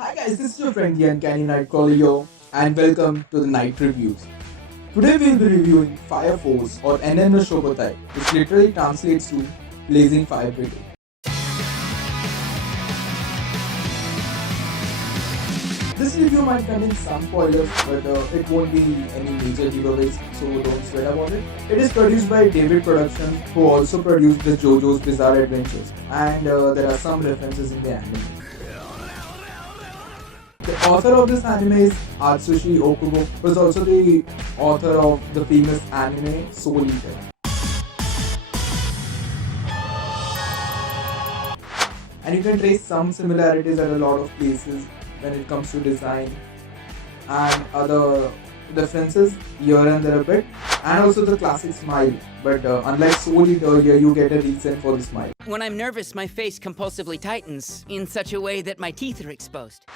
Hi guys, this is your friend the Uncanny Nightcrawler here, and welcome to the Night Reviews. Today we'll be reviewing Fire Force or NN Shogotai, which literally translates to Blazing Fire Brigade. This review might contain some spoilers, but it won't be any major giveaways, so don't sweat about it. It is produced by David Productions, who also produced the JoJo's Bizarre Adventures, and there are some references in the anime. The author of this anime is Atsushi Okubo, who is also the author of the famous anime Soul Eater. And you can trace some similarities at a lot of places when it comes to design and other differences here and there a bit, and also the classic smile. But unlike Soul Eater, here you get a reason for the smile, When I'm nervous, my face compulsively tightens in such a way that my teeth are exposed.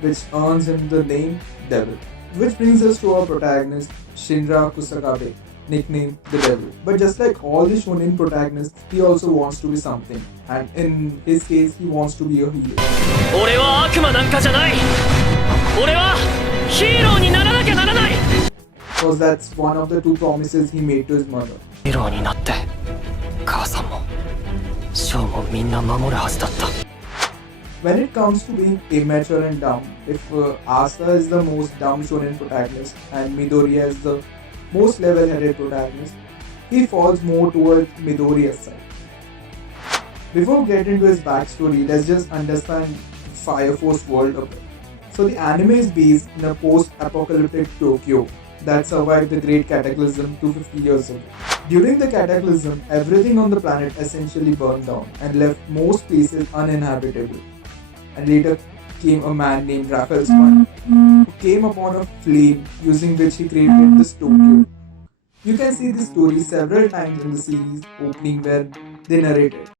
which earns him the name Devil. Which brings us to our protagonist, Shinra Kusakabe, nicknamed the Devil. But just like all the shonen protagonists, he also wants to be something, and in his case, he wants to be a hero. 俺は悪魔なんかじゃない。俺はヒーローにならなきゃならない。 Because that's one of the two promises he made to his mother. ヒーローになって母さんもショーもみんな守るはずだった。 When it comes to being immature and dumb, if Asa is the most dumb shonen protagonist and Midoriya is the most level-headed protagonist, he falls more towards Midoriya's side. Before we get into his backstory, let's just understand Fire Force world a bit. So the anime is based in a post-apocalyptic Tokyo that survived the Great Cataclysm 250 years ago. During the Cataclysm, everything on the planet essentially burned down and left most places uninhabitable. And later came a man named Raphael Swan, who came upon a flame using which he created this Tokyo. You can see this story several times in the series opening where they narrate it.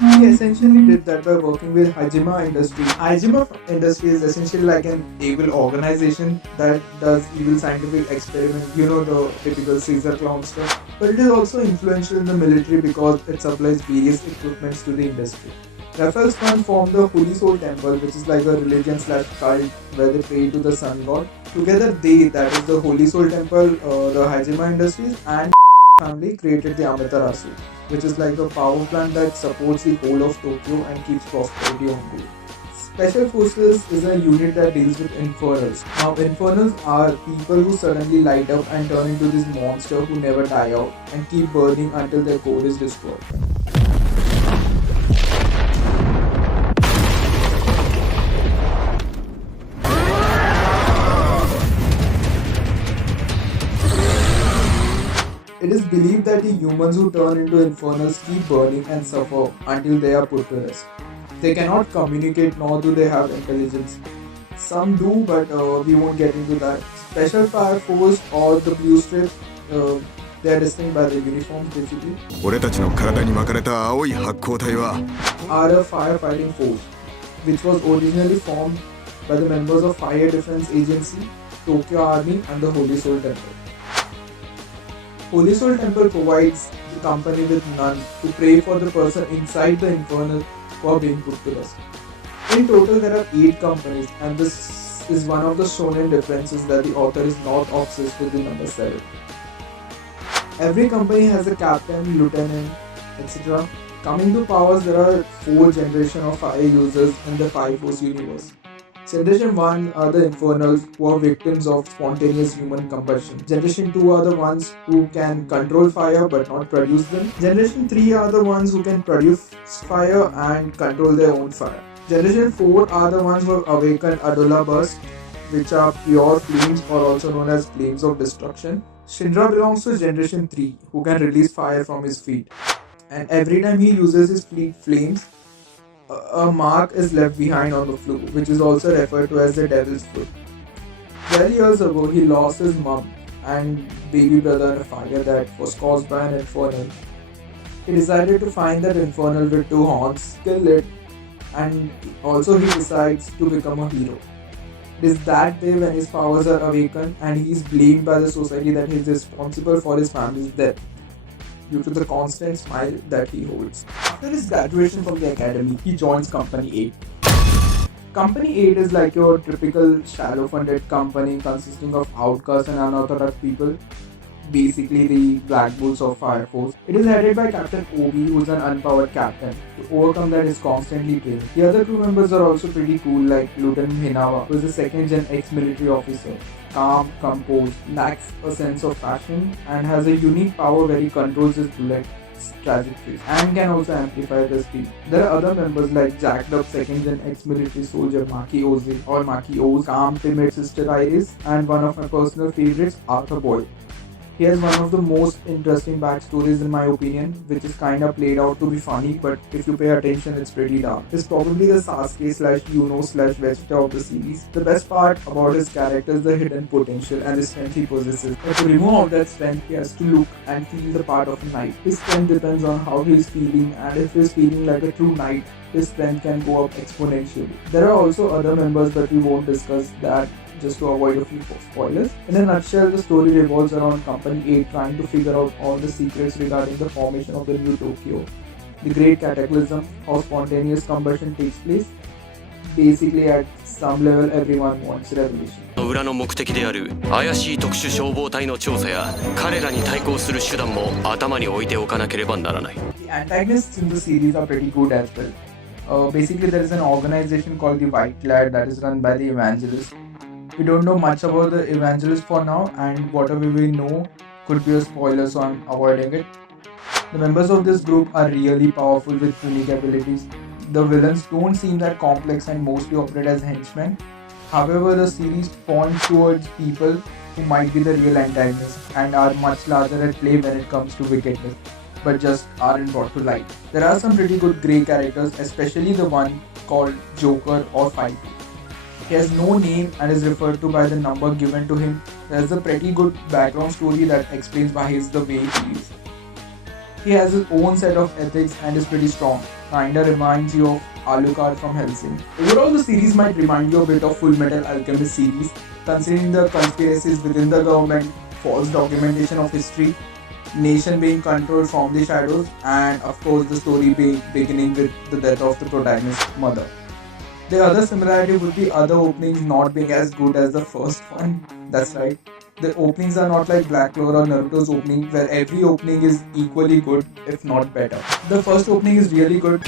He essentially did that by working with Hajime Industry. Hajime Industry is essentially like an evil organization that does evil scientific experiments, you know, the typical Caesar clown stuff. But it is also influential in the military because it supplies various equipments to the industry. Raphael Swan formed the Holy Soul Temple, which is like a religion / cult where they pray to the sun god. Together they, that is the Holy Soul Temple, the Hajime Industries and family created the Amaterasu, which is like a power plant that supports the whole of Tokyo and keeps prosperity on board. Special Forces is a unit that deals with Infernals. Now Infernals are people who suddenly light up and turn into this monster who never die out and keep burning until their core is destroyed. It is believed that the humans who turn into Infernals keep burning and suffer until they are put to rest. They cannot communicate nor do they have intelligence. Some do, but we won't get into that. Special Fire Force or the Blue Strips, they are distinct by the uniforms basically, 俺たちの体に巻かれた青い発光体は are a firefighting force, which was originally formed by the members of Fire Defense Agency, Tokyo Army and the Holy Soul Temple. Holy Soul Temple provides the company with nuns to pray for the person inside the infernal who are being put to rest. In total, there are 8 companies, and this is one of the shonen differences that the author is not obsessed with the number 7. Every company has a captain, lieutenant, etc. Coming to powers, there are 4 generations of fire users in the Fire Force universe. Generation 1 are the Infernals who are victims of spontaneous human combustion. Generation 2 are the ones who can control fire but not produce them. Generation 3 are the ones who can produce fire and control their own fire. Generation 4 are the ones who have awakened Adola Burst, which are pure flames or also known as flames of destruction. Shinra belongs to Generation 3, who can release fire from his feet. And every time he uses his flames, a mark is left behind on the floor, which is also referred to as the Devil's Foot. 12 years ago, he lost his mom and baby brother in a fire that was caused by an infernal. He decided to find that infernal with 2 horns, kill it, and also he decides to become a hero. It is that day when his powers are awakened and he is blamed by the society that he is responsible for his family's death. due to the constant smile that he holds. After his graduation from the academy, he joins Company 8. Company 8 is like your typical shallow funded company consisting of outcasts and unauthorized people, basically the Black Bulls of Fire Force. It is headed by Captain Obi, who is an unpowered captain. To overcome that, is constantly trained. The other crew members are also pretty cool, like Lieutenant Hinawa, who is a second-gen ex-military officer. Calm, composed, lacks a sense of passion, and has a unique power where he controls his bullet trajectories and can also amplify the speed. There are other members like jacked up second-gen ex-military soldier Maki Oze or Maki O's calm, timid sister Iris, and one of my personal favorites, Arthur Boyd. He has one of the most interesting backstories in my opinion, which is kinda played out to be funny, but if you pay attention, it's pretty dark. He's probably the Sasuke / Yuno / Vegeta of the series. The best part about his character is the hidden potential and the strength he possesses. But to remove all that strength, he has to look and feel the part of a knight. His strength depends on how he is feeling, and if he is feeling like a true knight, his strength can go up exponentially. There are also other members, but we won't discuss that just to avoid a few spoilers. In a nutshell, the story revolves around Company 8 trying to figure out all the secrets regarding the formation of the new Tokyo, the Great Cataclysm, how spontaneous combustion takes place. Basically, at some level, everyone wants revolution. 裏の目的である怪しい特殊消防隊の調査や彼らに対抗する手段も頭に置いておかなければならない。 The antagonists in the series are pretty good as well. Basically, there is an organization called the White Clad that is run by the Evangelists. We don't know much about the Evangelists for now, and whatever we know could be a spoiler, so I'm avoiding it. The members of this group are really powerful with unique abilities. The villains don't seem that complex and mostly operate as henchmen. However, the series points towards people who might be the real antagonists and are much larger at play when it comes to wickedness, but just aren't brought to light. There are some pretty good grey characters, especially the one called Joker or Fight. He has no name and is referred to by the number given to him. There's a pretty good background story that explains why he's the way he is. He has his own set of ethics and is pretty strong. Kinda reminds you of Alucard from Hellsing. Overall, the series might remind you a bit of Full Metal Alchemist series, considering the conspiracies within the government, false documentation of history, nation being controlled from the shadows, and of course the story beginning with the death of the protagonist's mother. The other similarity would be other openings not being as good as the first one. That's right. The openings are not like Black Clover or Naruto's opening, where every opening is equally good, if not better. The first opening is really good,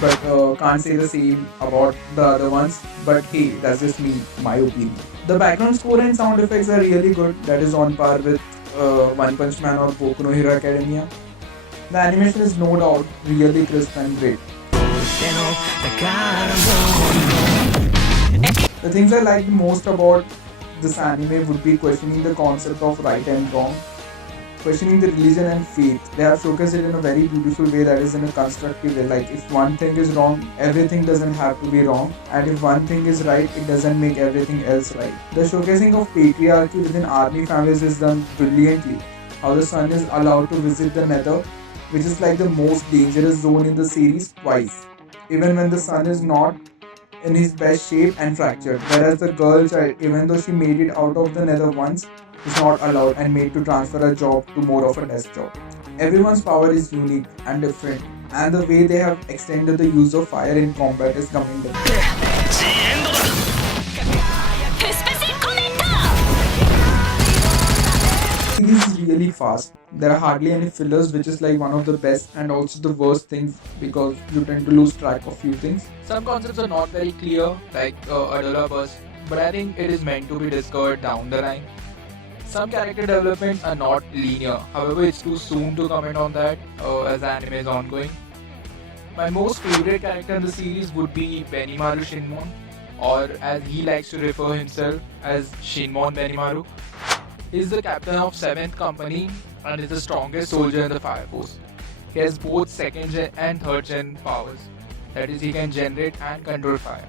but can't say the same about the other ones. But hey, that's just me, my opinion. The background score and sound effects are really good. That is on par with One Punch Man or Boku no Hero Academia. The animation is no doubt really crisp and great. The things I like the most about this anime would be questioning the concept of right and wrong, questioning the religion and faith. They have showcased it in a very beautiful way, that is in a constructive way. Like if one thing is wrong, everything doesn't have to be wrong, and if one thing is right, it doesn't make everything else right. The showcasing of patriarchy within army families is done brilliantly. How the son is allowed to visit the nether, which is like the most dangerous zone in the series, twice, even when the son is not in his best shape and fractured, whereas the girl child, even though she made it out of the nether once, is not allowed and made to transfer a job to more of a desk job. Everyone's power is unique and different, and the way they have extended the use of fire in combat is commendable. This is really fast. There are hardly any fillers, which is like one of the best and also the worst things, because you tend to lose track of few things. Some concepts are not very clear, like Adola Burst, but I think it is meant to be discovered down the line. Some character developments are not linear, however it's too soon to comment on that as the anime is ongoing. My most favorite character in the series would be Benimaru Shinmon, or as he likes to refer himself as Shinmon Benimaru. He is the captain of 7th Company and is the strongest soldier in the Fire Force. He has both 2nd gen and 3rd gen powers, that is, he can generate and control fire.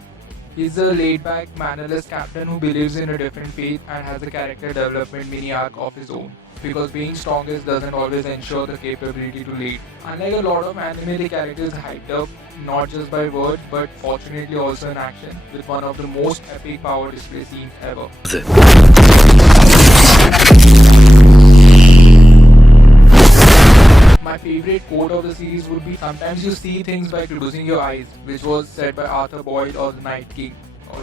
He is a laid-back, mannerless captain who believes in a different faith and has a character development mini-arc of his own, because being strongest doesn't always ensure the capability to lead. Unlike a lot of anime, the character is hyped up not just by words but fortunately also in action, with one of the most epic power display scenes ever. My favorite quote of the series would be, "Sometimes you see things by closing your eyes," which was said by Arthur Boyle or the Night King.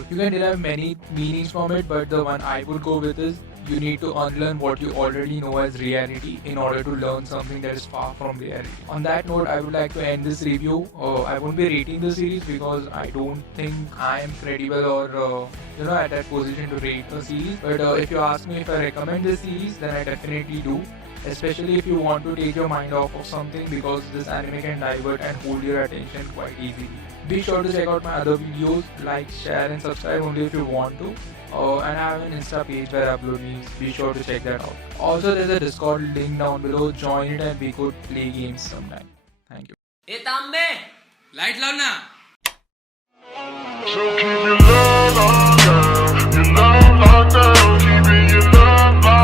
You can derive many meanings from it, but the one I would go with is, you need to unlearn what you already know as reality in order to learn something that is far from reality. On that note, I would like to end this review. I won't be rating the series because I don't think I am credible or at that position to rate the series. But if you ask me if I recommend this series, then I definitely do. Especially if you want to take your mind off of something, because this anime can divert and hold your attention quite easily. Be sure to check out my other videos, like, share and subscribe only if you want to. And I have an Insta page where I upload memes. Be sure to check that out. Also, there's a Discord link down below. Join it and we could play games sometime. Thank you. ए तांबे light लाव ना So keep your love on, girl.